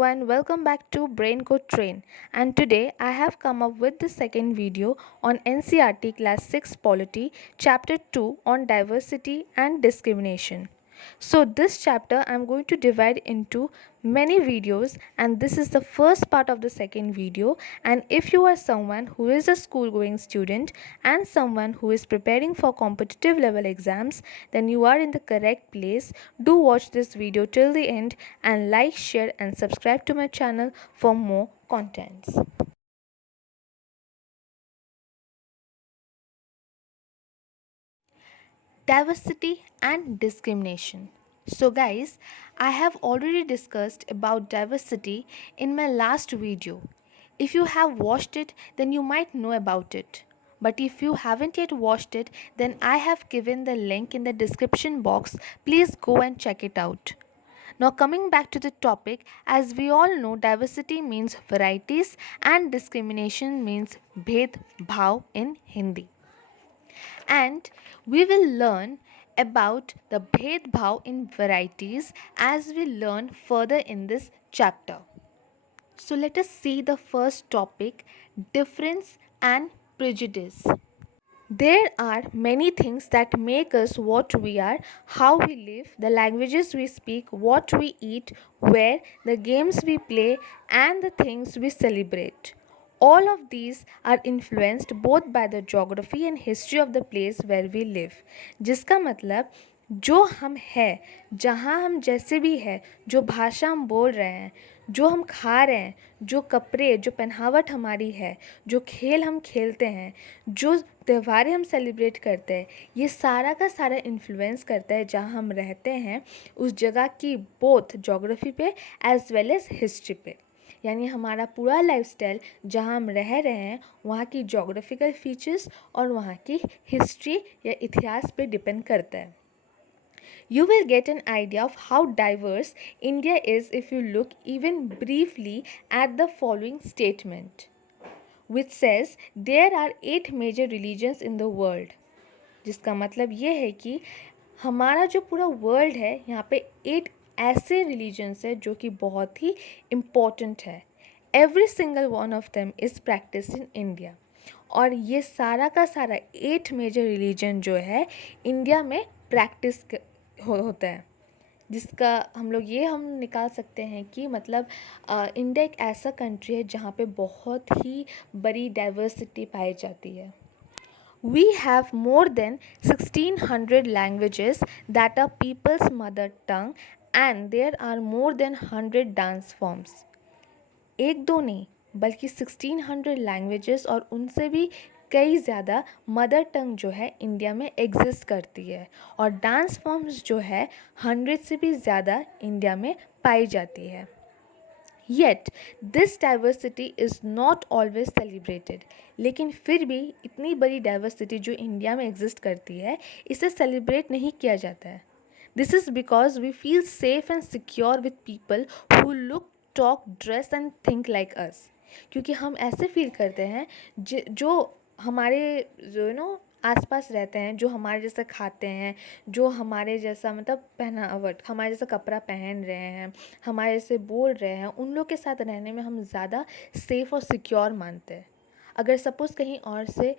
everyone, welcome back to Brain Code Train. And today I have come up with the second video on NCERT Class 6 Polity, Chapter 2 on Diversity and Discrimination. So, this chapter I'm going to divide into many videos, and this is the first part of the second video. And if you are someone who is a school going student and someone who is preparing for competitive level exams, then you are in the correct place. Do watch this video till the end and like, share and subscribe to my channel for more contents. Diversity and discrimination. So guys, I have already discussed about diversity in my last video. If you have watched it, then you might know about it. But if you haven't yet watched it, then I have given the link in the description box. Please go and check it out. Now coming back to the topic, as we all know, diversity means varieties and discrimination means bhed bhav in Hindi. And we will learn about the bhed bhav in varieties as we learn further in this chapter. So let us see the first topic, difference and prejudice. There are many things that make us what we are, how we live, the languages we speak, what we eat, where, the games we play, and the things we celebrate. All of these are influenced both by the geography and history of the place where we live. जिसका मतलब जो हम हैं, जहाँ हम जैसे भी हैं, जो भाषा हम बोल रहे हैं, जो हम खा रहे हैं, जो कपड़े, जो पहनावट हमारी है, जो खेल हम खेलते हैं, जो त्योहारें हम सेलिब्रेट करते हैं, ये सारा का सारा इन्फ्लुएंस करता है जहाँ हम रहते हैं उस जगह की बोथ जोग्राफी पे एज वेल एज हिस्ट्री पे। यानी हमारा पूरा लाइफस्टाइल जहाँ हम रह रहे हैं वहाँ की जोग्राफिकल फीचर्स और वहाँ की हिस्ट्री या इतिहास पे डिपेंड करता है। You will get an idea of how diverse India is if you look even briefly at the following statement, which says there are 8 major religions in the world. जिसका मतलब ये है कि हमारा जो पूरा वर्ल्ड है यहाँ पे 8 ऐसे रिलीजन्स है जो कि बहुत ही इम्पोर्टेंट है. Every single one of them is practice in India. और ये सारा का सारा 8 मेजर रिलीजन जो है इंडिया में प्रैक्टिस होता है. जिसका हम निकाल सकते हैं कि मतलब इंडिया एक ऐसा कंट्री है जहाँ पे बहुत ही बड़ी डाइवर्सिटी पाई जाती है. We have more than 1600 languages that are people's mother tongue and there are more than 100 dance forms. एक दो नहीं बल्कि 1600 लैंग्वेजेस और उनसे भी कई ज़्यादा मदर टंग जो है इंडिया में एग्जिस्ट करती है और डांस फॉर्म्स जो है 100 से भी ज़्यादा इंडिया में पाई जाती है. Yet, this diversity is not always celebrated. लेकिन फिर भी इतनी बड़ी डाइवर्सिटी जो इंडिया में एग्जिस्ट करती है इसे सेलिब्रेट नहीं किया जाता है. This is because we feel safe and secure with people who look, talk, dress and think like us. क्योंकि हम ऐसे फील करते हैं जो हमारे जो आसपास रहते हैं, जो हमारे जैसा खाते हैं, जो हमारे जैसा मतलब पहनावट, हमारे जैसा कपड़ा पहन रहे हैं, हमारे जैसे बोल रहे हैं, उन लोग के साथ रहने में हम ज़्यादा सेफ़ और सिक्योर मानते हैं. अगर सपोज़ कहीं और से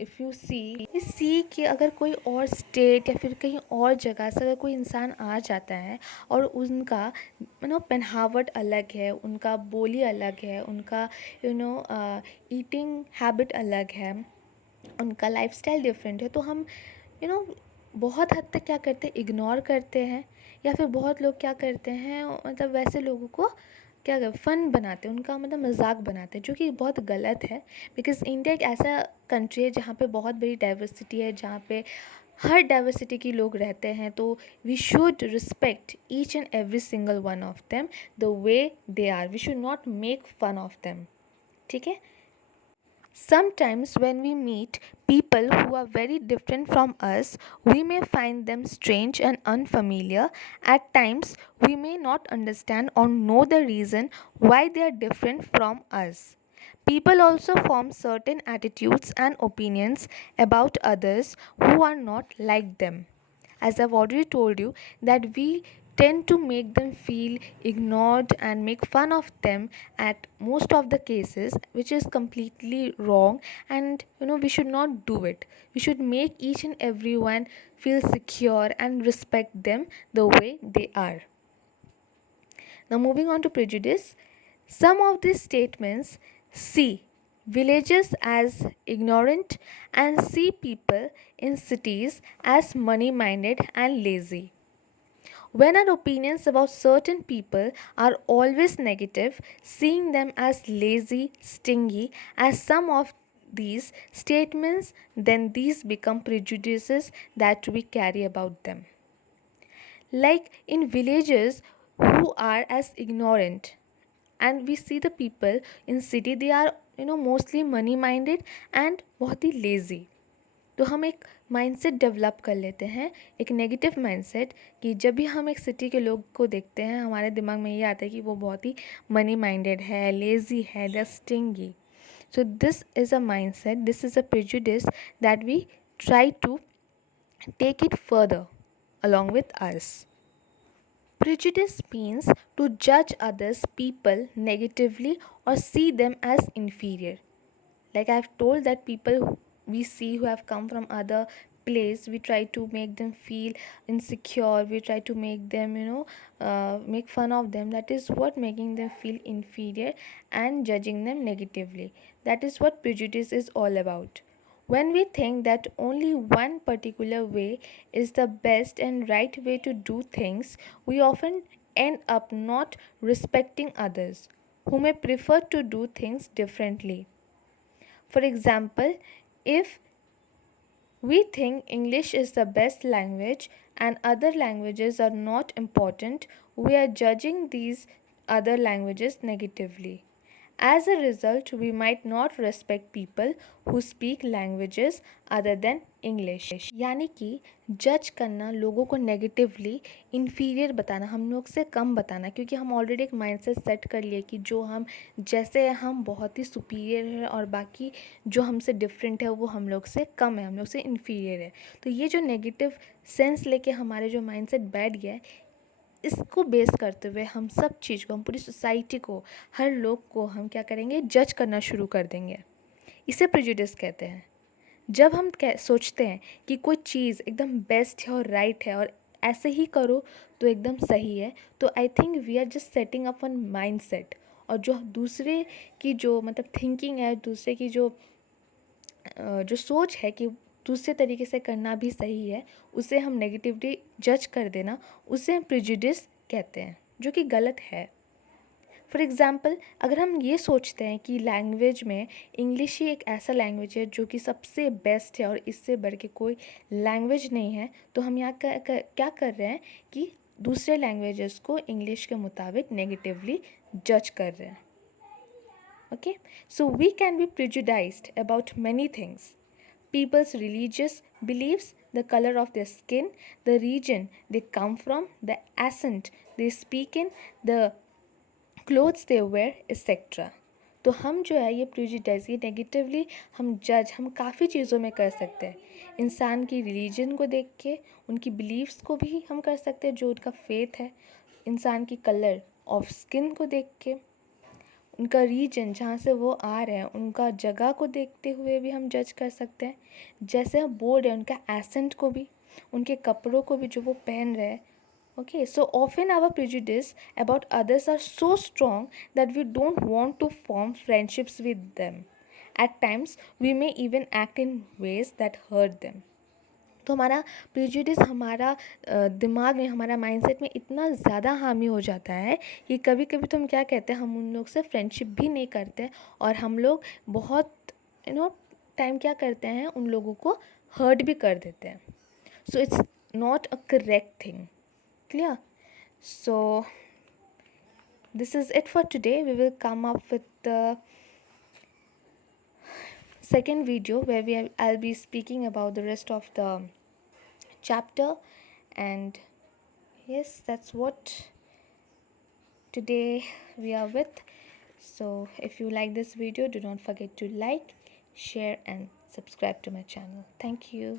इफ़ यू सी कि अगर कोई और स्टेट या फिर कहीं और जगह से अगर कोई इंसान आ जाता है और उनका पहनावट अलग है, उनका बोली अलग है, उनका ईटिंग हैबिट अलग है, उनका लाइफस्टाइल डिफरेंट है, तो हम बहुत हद तक क्या करते हैं, इग्नोर करते हैं. या फिर बहुत लोग क्या करते हैं मतलब वैसे लोगों को क्या फ़न बनाते हैं, उनका मतलब मजाक बनाते हैं, जो कि बहुत गलत है. बिकॉज़ इंडिया एक ऐसा कंट्री है जहाँ पे बहुत बड़ी डाइवर्सिटी है, जहाँ पे हर डाइवर्सिटी के लोग रहते हैं. तो we should respect each and every single one of them the way they are. We should not make fun of them. ठीक है. Sometimes, when we meet people who are very different from us, we may find them strange and unfamiliar. At times, we may not understand or know the reason why they are different from us. People also form certain attitudes and opinions about others who are not like them. As I've already told you, that we tend to make them feel ignored and make fun of them at most of the cases, which is completely wrong. And we should not do it. We should make each and everyone feel secure and respect them the way they are. Now, moving on to prejudice, some of these statements see villages as ignorant and see people in cities as money minded and lazy. When our opinions about certain people are always negative, seeing them as lazy, stingy, as some of these statements, then these become prejudices that we carry about them. Like in villages who are as ignorant, and we see the people in city, they are mostly money minded and बहुत ही lazy. तो हम एक mindset develop कर लेते हैं, एक negative mindset, कि जब भी हम एक सिटी के लोग को देखते हैं हमारे दिमाग में ये आता है कि वो बहुत ही मनी माइंडेड है, लेज़ी है, they stingy. So this is a mindset, this is a prejudice that we try to take it further along with us. Prejudice means to judge others people negatively or see them as inferior. Like I've told, that people we see who have come from other place, we try to make them feel insecure, we try to make them make fun of them. That is what making them feel inferior and judging them negatively. That is what prejudice is all about. When we think that only one particular way is the best and right way to do things, we often end up not respecting others who may prefer to do things differently. For example, if we think English is the best language and other languages are not important, we are judging these other languages negatively. As a result, we might not respect people who speak languages other than English. यानी कि जज करना, लोगों को negatively inferior बताना, हम लोग से कम बताना, क्योंकि हम ऑलरेडी एक माइंडसेट सेट कर लिए कि जो हम जैसे हम बहुत ही सुपीरियर है और बाकी जो हमसे डिफरेंट है वो हम लोग से कम है, हम लोग से इन्फीरियर है. तो ये जो नेगेटिव सेंस लेके हमारे जो माइंडसेट बैठ गया है, इसको बेस करते हुए हम सब चीज़ को, हम पूरी सोसाइटी को, हर लोग को हम क्या करेंगे, जज करना शुरू कर देंगे. इसे प्रेजुडिस कहते हैं. जब हम सोचते हैं कि कोई चीज़ एकदम बेस्ट है और राइट है और ऐसे ही करो तो एकदम सही है, तो I think we are just setting up one mindset. और जो दूसरे की जो मतलब थिंकिंग है, दूसरे की जो सोच है कि दूसरे तरीके से करना भी सही है, उसे हम नेगेटिवली जज कर देना, उसे हम प्रेजुडिस कहते हैं, जो कि गलत है. फॉर एग्ज़ाम्पल, अगर हम ये सोचते हैं कि लैंग्वेज में इंग्लिश ही एक ऐसा लैंग्वेज है जो कि सबसे बेस्ट है और इससे बढ़ के कोई लैंग्वेज नहीं है, तो हम यहाँ क्या कर रहे हैं कि दूसरे लैंग्वेजेस को इंग्लिश के मुताबिक नेगेटिवली जज कर रहे हैं. Okay, so we can be prejudiced about many things: people's religious beliefs, the color of their skin, the region they come from, the accent they speak in, the clothes they wear, etc. तो हम जो है ये प्रेजुडिस, ये नेगेटिवली हम जज हम काफ़ी चीज़ों में कर सकते हैं. इंसान की रिलीजन को देख के, उनकी बिलीव्स को भी हम कर सकते हैं, जो उनका फेथ है. इंसान की कलर ऑफ स्किन को देख के, उनका रीजन जहाँ से वो आ रहे हैं, उनका जगह को देखते हुए भी हम जज कर सकते हैं. जैसे हम बोल रहे हैं, उनका एसेंट को भी, उनके कपड़ों को भी जो वो पहन रहे हैं. Okay, so often our prejudice about others are so strong that we don't want to form friendships with them. At times, we may even act in ways that hurt them. तो हमारा प्रेजुडिस हमारा दिमाग में, हमारा माइंडसेट में इतना ज़्यादा हामी हो जाता है कि कभी कभी तो हम क्या कहते हैं, हम उन लोग से फ्रेंडशिप भी नहीं करते और हम लोग बहुत टाइम क्या करते हैं, उन लोगों को हर्ट भी कर देते हैं. So it's not a correct thing. Clear? So this is it for today. We will come up with the second video where I'll be speaking about the rest of the chapter. And yes, that's what today we are with. So if you like this video, do not forget to like, share and subscribe to my channel. Thank you.